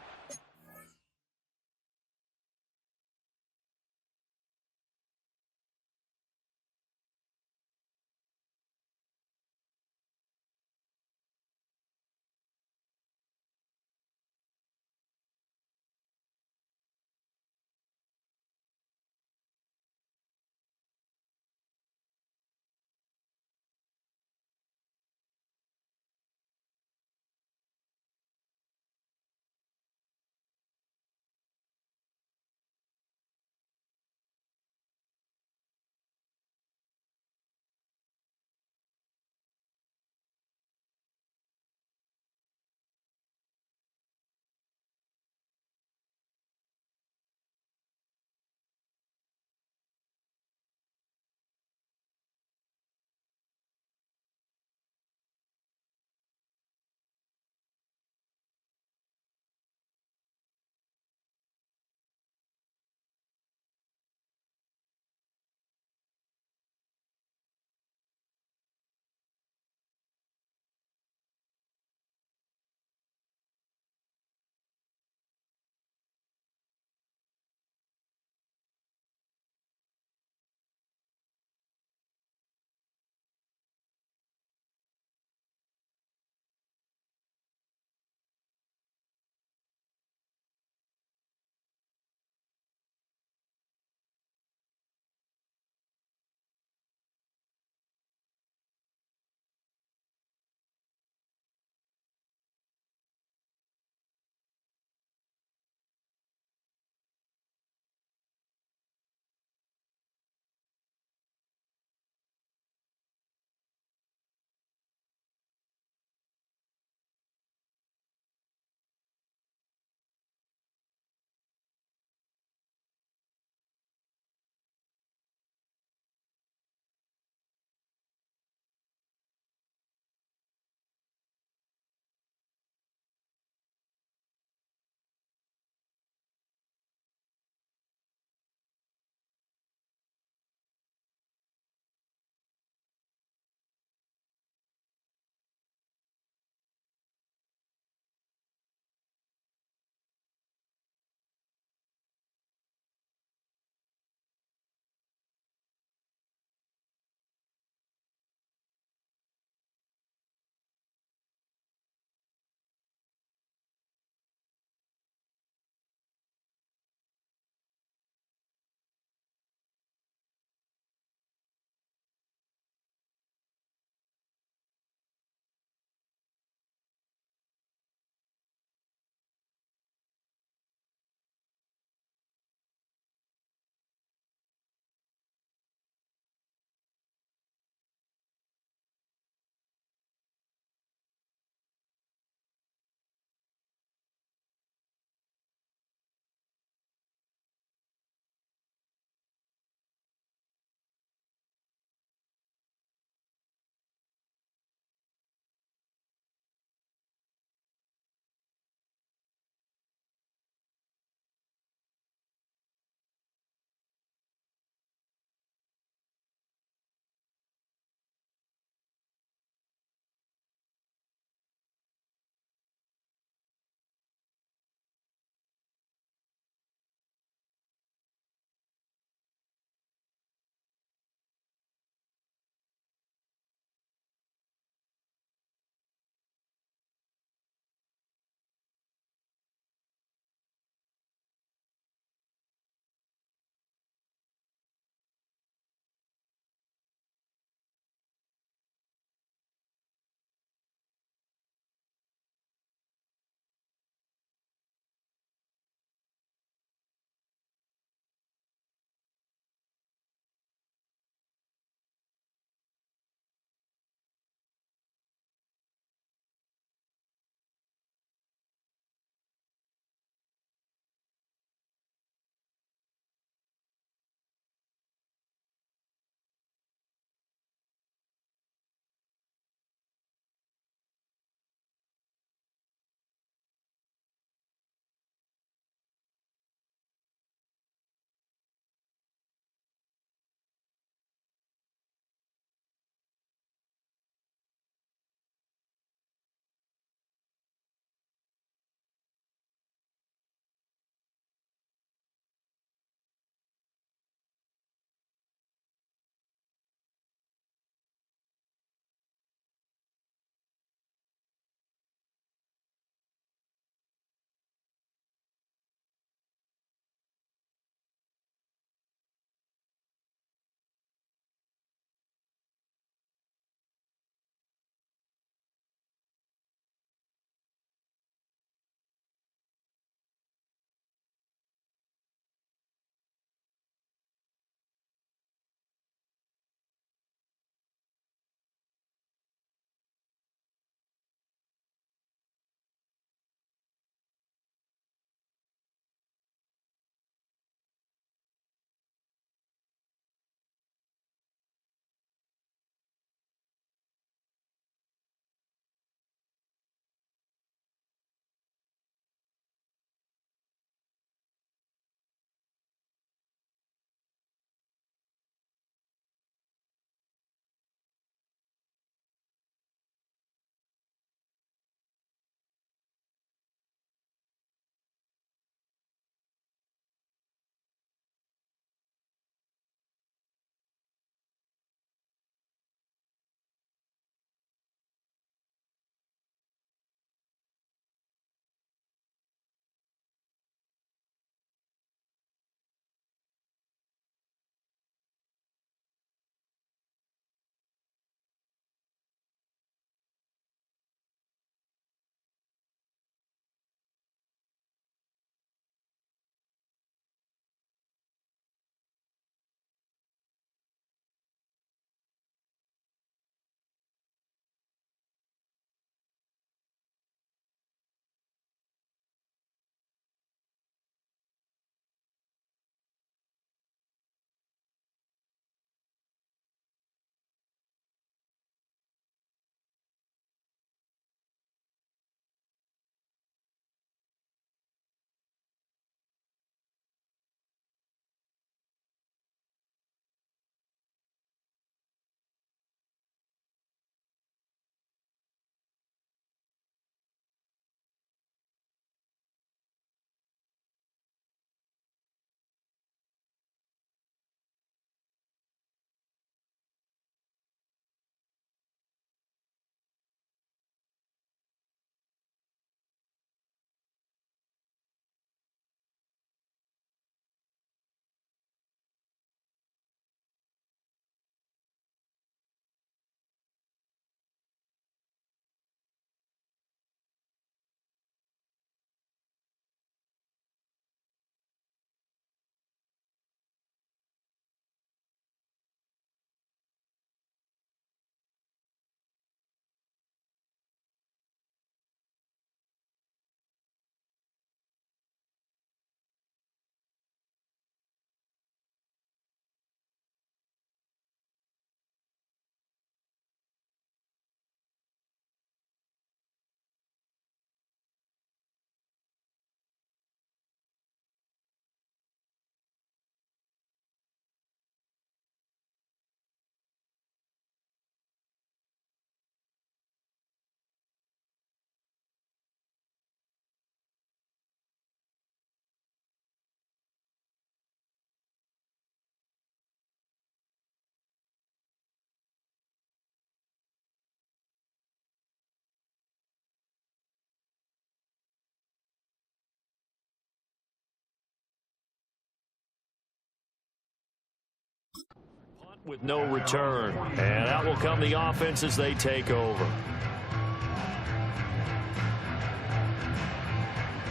with no return. And out will come the offense as they take over.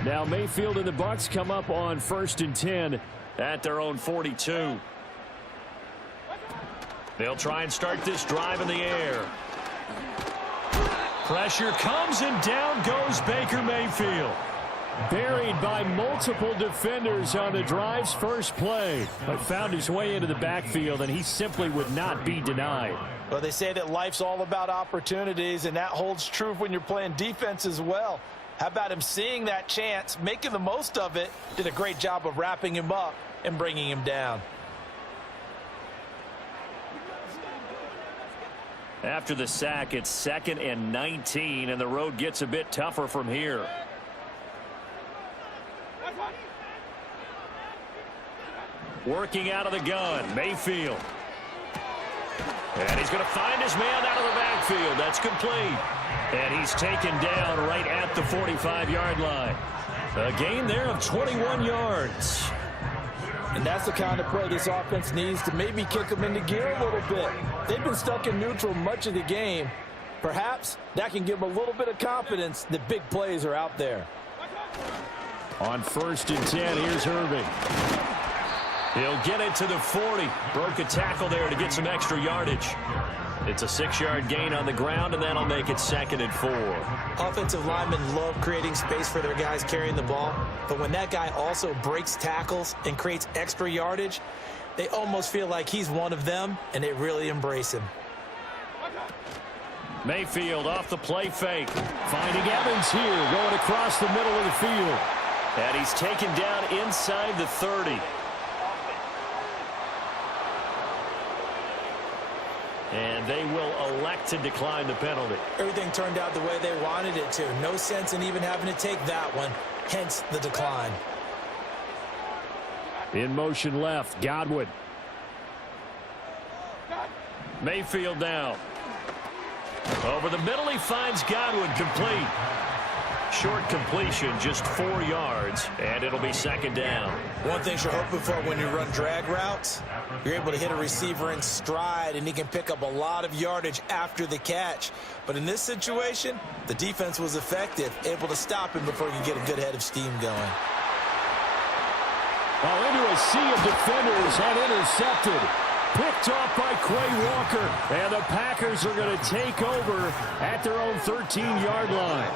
Now Mayfield and the Bucs come up on 1st and 10 at their own 42. They'll try and start this drive in the air. Pressure comes and down goes Baker Mayfield. Buried by multiple defenders on the drive's first play, but found his way into the backfield, and he simply would not be denied. Well, they say that life's all about opportunities, and that holds true when you're playing defense as well. How about him seeing that chance, making the most of it, did a great job of wrapping him up and bringing him down. After the sack, it's 2nd and 19, and the road gets a bit tougher from here. Working out of the gun, Mayfield. And he's going to find his man out of the backfield. That's complete. And he's taken down right at the 45-yard line. A gain there of 21 yards. And that's the kind of play this offense needs to maybe kick them into gear a little bit. They've been stuck in neutral much of the game. Perhaps that can give them a little bit of confidence that big plays are out there. On 1st and 10, here's Irving. He'll get it to the 40. Broke a tackle there to get some extra yardage. It's a 6-yard gain on the ground, and that'll make it 2nd and 4. Offensive linemen love creating space for their guys carrying the ball, but when that guy also breaks tackles and creates extra yardage, they almost feel like he's one of them, and they really embrace him. Mayfield off the play fake. Finding Evans here, going across the middle of the field. And he's taken down inside the 30. And they will elect to decline the penalty. Everything turned out the way they wanted it to. No sense in even having to take that one, hence the decline. In motion left, Godwin. Mayfield now. Over the middle, he finds Godwin, complete. Short completion, just 4 yards, and it'll be 2nd down. One thing you're hoping for when you run drag routes, you're able to hit a receiver in stride, and he can pick up a lot of yardage after the catch. But in this situation, the defense was effective, able to stop him before he could get a good head of steam going. Oh, into a sea of defenders and intercepted. Picked off by Quay Walker, and the Packers are going to take over at their own 13-yard line.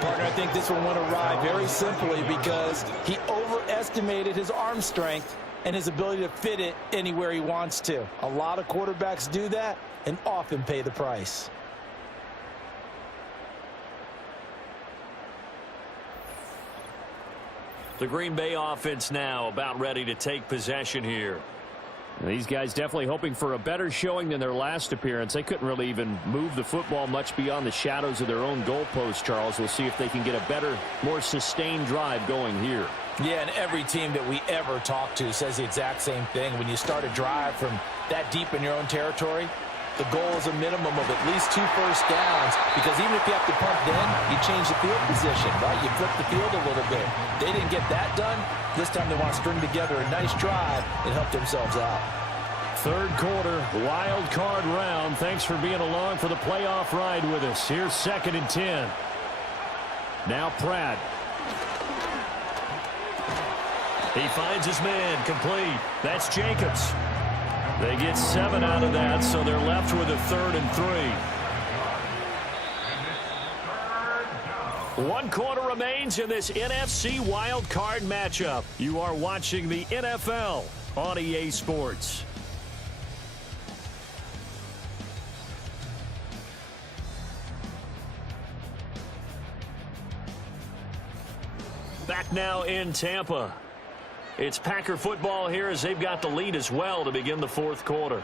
Partner, I think this one went awry very simply because he overestimated his arm strength and his ability to fit it anywhere he wants to. A lot of quarterbacks do that and often pay the price. The Green Bay offense now about ready to take possession here. These guys definitely hoping for a better showing than their last appearance. They couldn't really even move the football much beyond the shadows of their own goalpost, Charles. We'll see if they can get a better, more sustained drive going here. Yeah, and every team that we ever talk to says the exact same thing. When you start a drive from that deep in your own territory, the goal is a minimum of at least 2 first downs, because even if you have to punt then, you change the field position, right? You flip the field a little bit. They didn't get that done. This time they want to string together a nice drive and help themselves out. 3rd quarter, wild card round. Thanks for being along for the playoff ride with us. Here's 2nd and 10. Now Pratt. He finds his man, complete. That's Jacobs. They get 7 out of that, so they're left with a 3rd and 3. 1 quarter remains in this NFC wild card matchup. You are watching the NFL on EA Sports. Back now in Tampa. It's Packer football here as they've got the lead as well to begin the 4th quarter.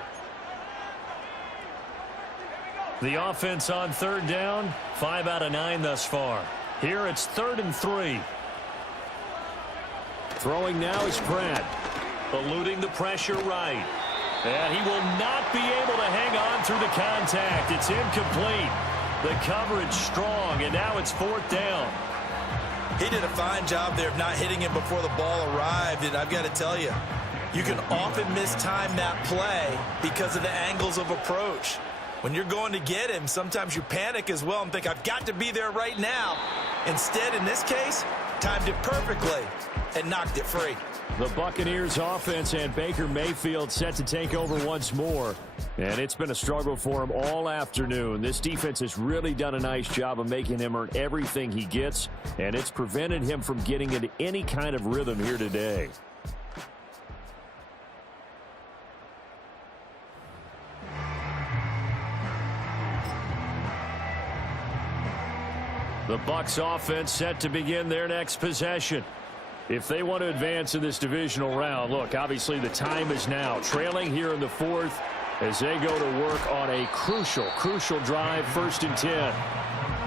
The offense on 3rd down, 5 out of 9 thus far. Here it's 3rd and 3. Throwing now is Pratt. Eluding the pressure right. And he will not be able to hang on through the contact. It's incomplete. The coverage strong, and now it's 4th down. He did a fine job there of not hitting him before the ball arrived, and I've got to tell you, You can often mistime that play because of the angles of approach. When you're going to get him, sometimes you panic as well and think, I've got to be there right now. Instead, in this case, timed it perfectly and knocked it free. The Buccaneers offense and Baker Mayfield set to take over once more. And it's been a struggle for him all afternoon. This defense has really done a nice job of making him earn everything he gets, and it's prevented him from getting into any kind of rhythm here today. The Bucs offense set to begin their next possession. If they want to advance in this divisional round, look, obviously the time is now. Trailing here in the fourth as they go to work on a crucial drive, 1st and 10.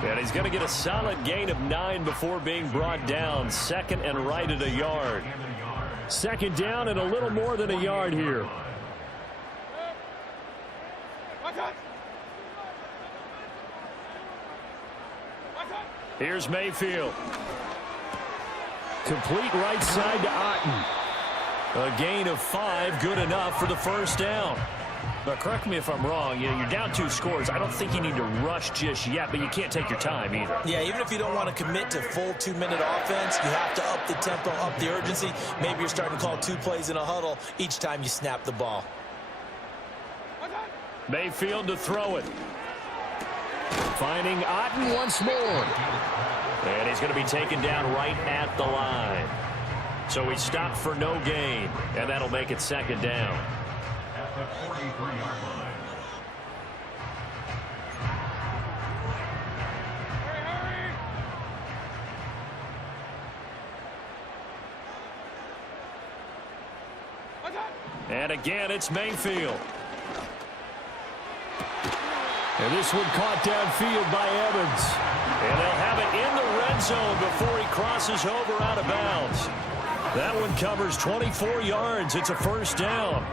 And he's going to get a solid gain of 9 before being brought down. 2nd and right at a yard. 2nd down and a little more than a yard here. Here's Mayfield. Complete right side to Otten. A gain of 5, good enough for the 1st down. But correct me if I'm wrong, you're down 2 scores. I don't think you need to rush just yet, but you can't take your time either. Yeah, even if you don't want to commit to full 2-minute offense, you have to up the tempo, up the urgency. Maybe you're starting to call 2 plays in a huddle each time you snap the ball. Mayfield to throw it. Finding Otten once more. And he's going to be taken down right at the line. So he stopped for no gain, and that'll make it 2nd down. And again, it's Mayfield. And this one caught downfield by Evans. And they'll have it in the red zone before he crosses over out of bounds. That one covers 24 yards. It's a 1st down.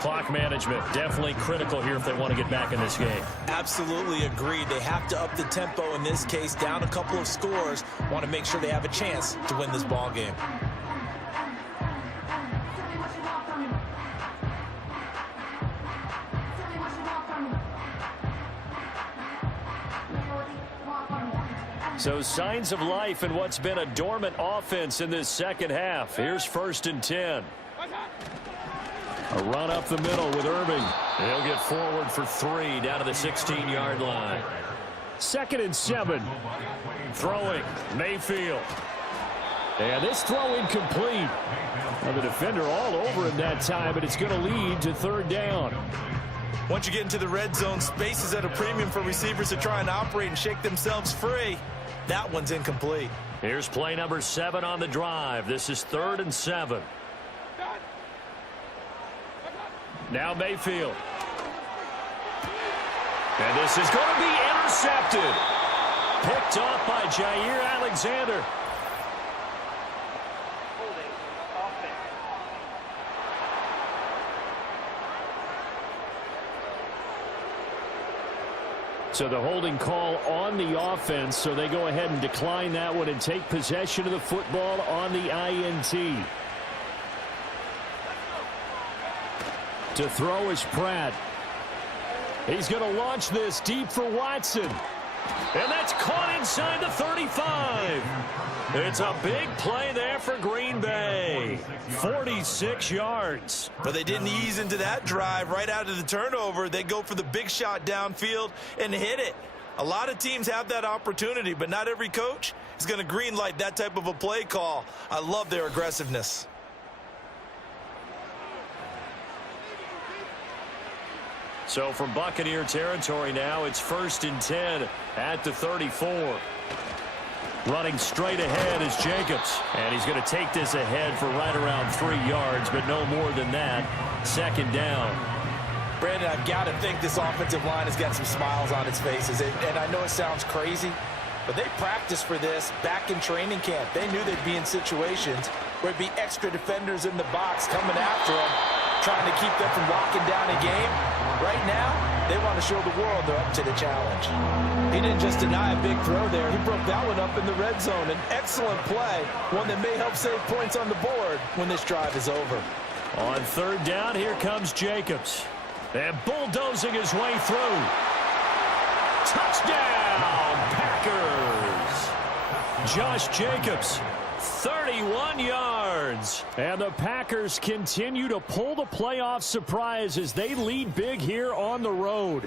Clock management definitely critical here if they want to get back in this game. Absolutely agreed. They have to up the tempo in this case, down a couple of scores. Want to make sure they have a chance to win this ball game. So signs of life in what's been a dormant offense in this 2nd half. Here's 1st and 10. A run up the middle with Irving. He'll get forward for 3 down to the 16-yard line. 2nd and 7. Throwing Mayfield. And this throw incomplete. Now the defender all over him that time, but it's going to lead to 3rd down. Once you get into the red zone, space is at a premium for receivers to try and operate and shake themselves free. That one's incomplete. Here's play number 7 on the drive. This is 3rd and 7. Now Mayfield. And this is going to be intercepted. Picked off by Jair Alexander. So the holding call on the offense, so they go ahead and decline that one and take possession of the football on the INT. To throw is Pratt. He's going to launch this deep for Watson. And that's caught inside the 35. It's a big play there for Green Bay. 46 yards. But they didn't ease into that drive right out of the turnover. They go for the big shot downfield and hit it. A lot of teams have that opportunity, but not every coach is going to green light that type of a play call. I love their aggressiveness. So from Buccaneer territory now, it's 1st and 10 at the 34. Running straight ahead is Jacobs. And he's going to take this ahead for right around 3 yards, but no more than that. 2nd down. Brandon, I've got to think this offensive line has got some smiles on its faces. And I know it sounds crazy, but they practiced for this back in training camp. They knew they'd be in situations where it'd be extra defenders in the box coming after them, trying to keep them from locking down a game. Right now, they want to show the world they're up to the challenge. He didn't just deny a big throw there. He broke that one up in the red zone. An excellent play, one that may help save points on the board when this drive is over. On third down, here comes Jacobs. And bulldozing his way through. Touchdown, Packers! Josh Jacobs, 31 yards. And the Packers continue to pull the playoff surprise as they lead big here on the road.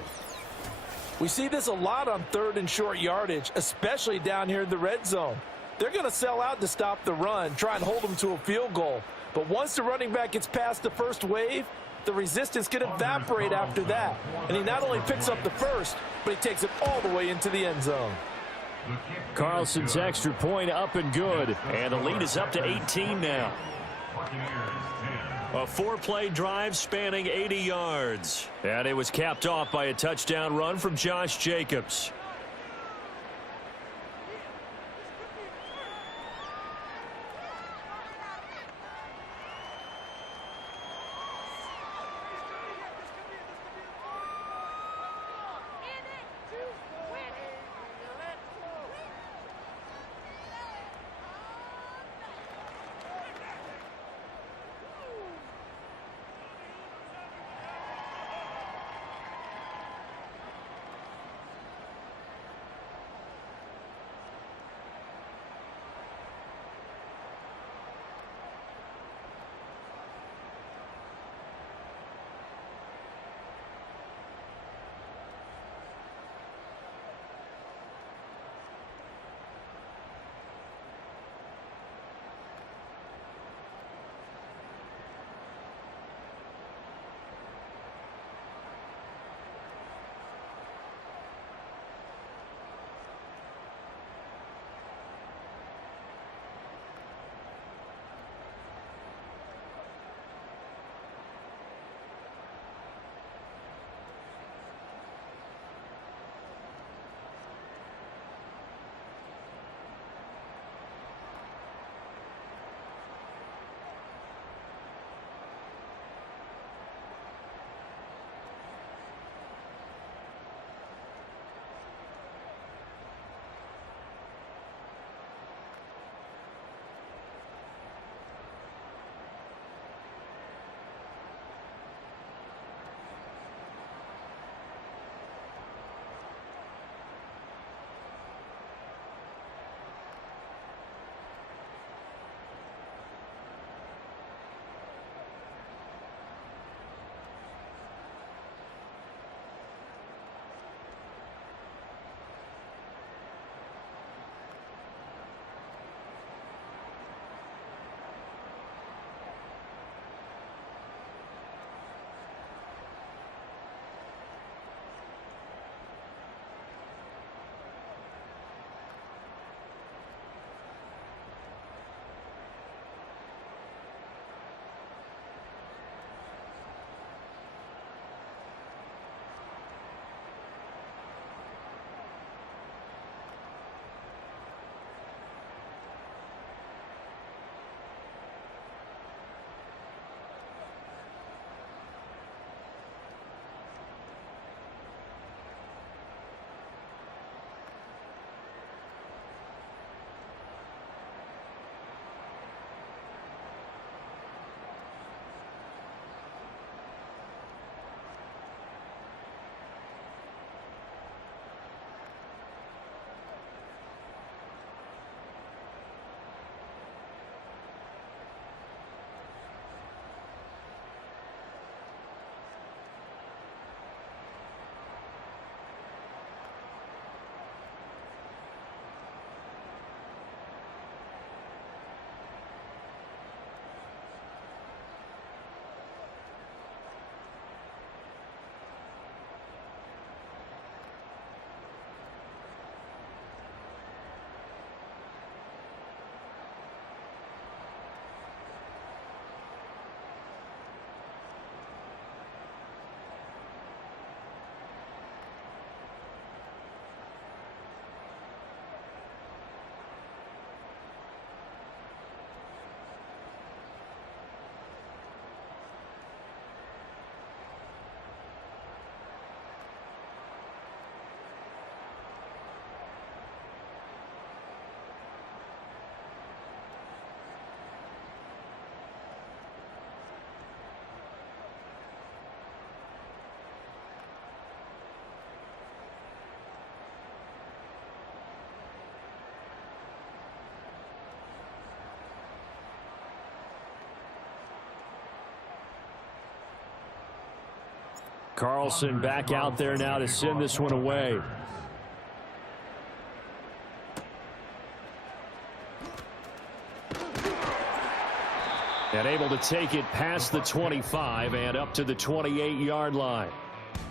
We see this a lot on third and short yardage, especially down here in the red zone. They're going to sell out to stop the run, try and hold them to a field goal. But once the running back gets past the first wave, the resistance can evaporate after that. And he not only picks up the first, but he takes it all the way into the end zone. Carlson's extra point up and good. And the lead is up to 18 now. A 4-play drive spanning 80 yards. And it was capped off by a touchdown run from Josh Jacobs. Carlson back out there now to send this one away. And able to take it past the 25 and up to the 28-yard line.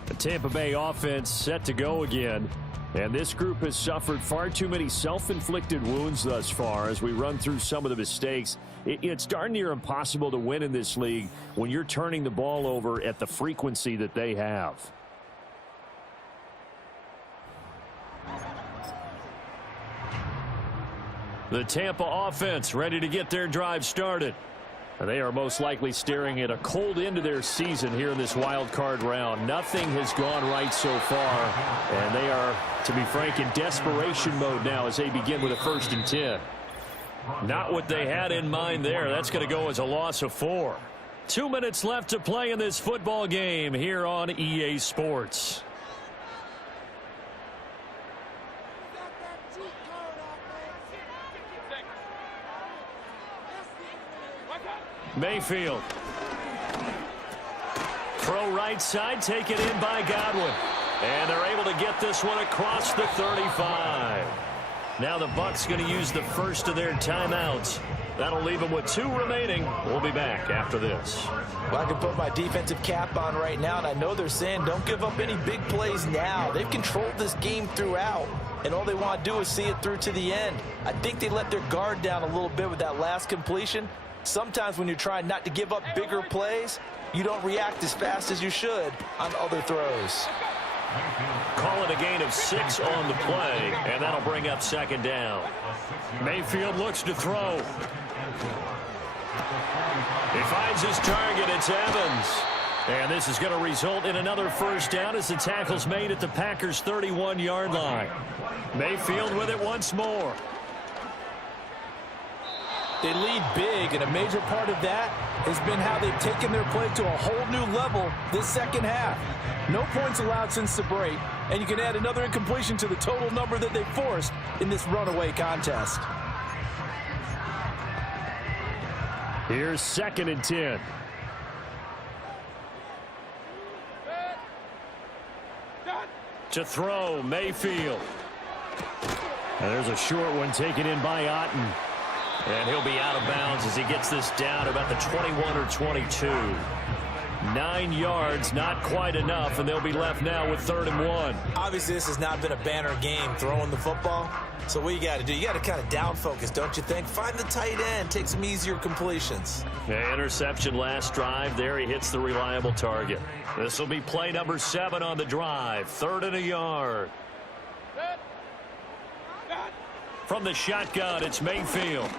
The Tampa Bay offense set to go again. And this group has suffered far too many self-inflicted wounds thus far as we run through some of the mistakes. It's darn near impossible to win in this league when you're turning the ball over at the frequency that they have. The Tampa offense ready to get their drive started. They are most likely staring at a cold end to their season here in this wild card round. Nothing has gone right so far, and they are, to be frank, in desperation mode now as they begin with a 1st and 10. Not what they had in mind there. That's going to go as a loss of 4. 2 minutes left to play in this football game here on EA Sports. Mayfield. Throw right side, taken in by Godwin. And they're able to get this one across the 35. Now the Bucs going to use the first of their timeouts. That'll leave them with 2 remaining. We'll be back after this. Well, I can put my defensive cap on right now, and I know they're saying don't give up any big plays now. They've controlled this game throughout, and all they want to do is see it through to the end. I think they let their guard down a little bit with that last completion. Sometimes when you're trying not to give up bigger plays, you don't react as fast as you should on other throws. Call it a gain of 6 on the play, and that'll bring up 2nd down. Mayfield looks to throw. He finds his target. It's Evans. And this is going to result in another 1st down as the tackle's made at the Packers' 31-yard line. Mayfield with it once more. They lead big, and a major part of that has been how they've taken their play to a whole new level this second half. No points allowed since the break, and you can add another incompletion to the total number that they forced in this runaway contest. Here's 2nd and 10. To throw, Mayfield. And there's a short one taken in by Otten. And he'll be out of bounds as he gets this down about the 21 or 22. 9 yards, not quite enough, and they'll be left now with 3rd and 1. Obviously, this has not been a banner game throwing the football. So what you got to do, you got to kind of down focus, don't you think? Find the tight end, take some easier completions. Interception last drive. There he hits the reliable target. This will be play number 7 on the drive. 3rd and a yard. From the shotgun, it's Mayfield.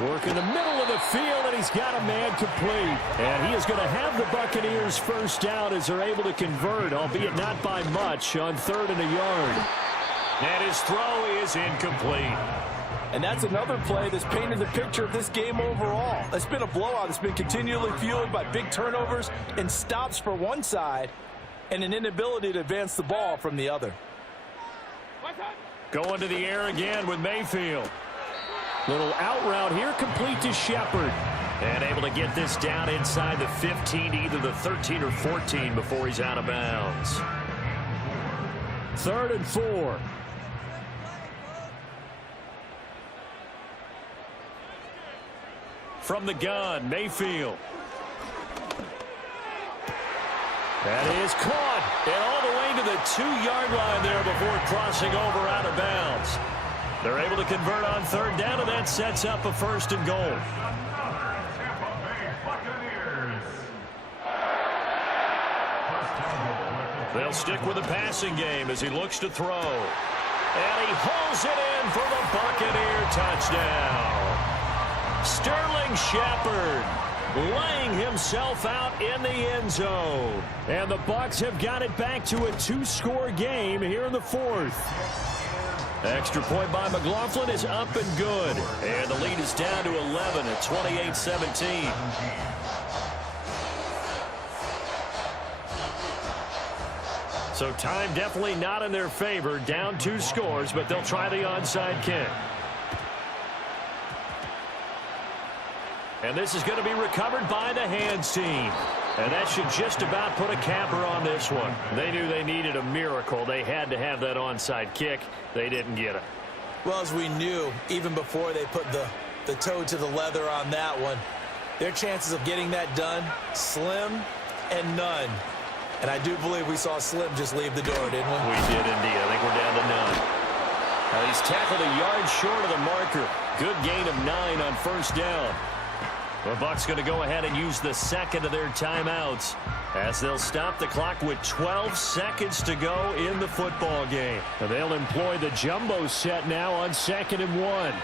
Work in the middle of the field, and he's got a man complete. And he is going to have the Buccaneers 1st down as they're able to convert, albeit not by much, on 3rd and a yard. And his throw is incomplete. And that's another play that's painted the picture of this game overall. It's been a blowout. It's been continually fueled by big turnovers and stops for one side and an inability to advance the ball from the other. Going to the air again with Mayfield. Little out route here, complete to Shepard. And able to get this down inside the 15 to either the 13 or 14 before he's out of bounds. 3rd and 4. From the gun, Mayfield. That is caught. And all the way to the 2-yard line there before crossing over out of bounds. They're able to convert on 3rd down, and that sets up a 1st and goal. They'll stick with the passing game as he looks to throw. And he hauls it in for the Buccaneer touchdown. Sterling Shepard laying himself out in the end zone. And the Bucs have got it back to a 2-score game here in the 4th. Extra point by McLaughlin is up and good. And the lead is down to 11 at 28-17. So time definitely not in their favor. Down 2 scores, but they'll try the onside kick. And this is going to be recovered by the hands team. And that should just about put a capper on this one. They knew they needed a miracle. They had to have that onside kick. They didn't get it. Well, as we knew, even before they put the toe to the leather on that one, their chances of getting that done, slim and none. And I do believe we saw Slim just leave the door, didn't we? We did indeed. I think we're down to none. Now he's tackled a yard short of the marker. Good gain of 9 on first down. The Bucs going to go ahead and use the second of their timeouts as they'll stop the clock with 12 seconds to go in the football game. And they'll employ the jumbo set now on 2nd and 1.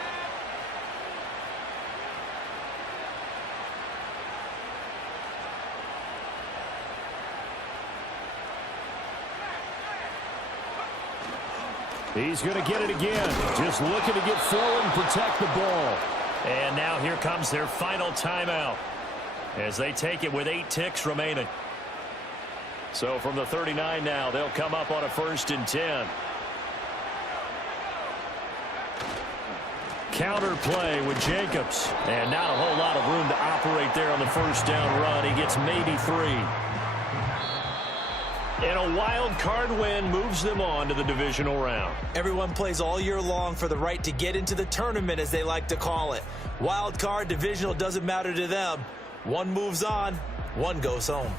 He's going to get it again. Just looking to get forward and protect the ball. And now here comes their final timeout as they take it with 8 ticks remaining. So from the 39 now, they'll come up on a 1st and 10. Counter play with Jacobs. And not a whole lot of room to operate there on the first down run. He gets maybe 3. And a wild card win moves them on to the divisional round. Everyone plays all year long for the right to get into the tournament, as they like to call it. Wild card, divisional, doesn't matter to them. One moves on, one goes home.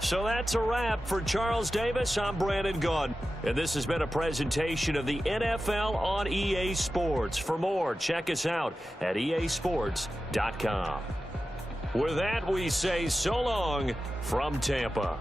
So that's a wrap for Charles Davis. I'm Brandon Gaudin. And this has been a presentation of the NFL on EA Sports. For more, check us out at easports.com. With that, we say so long from Tampa.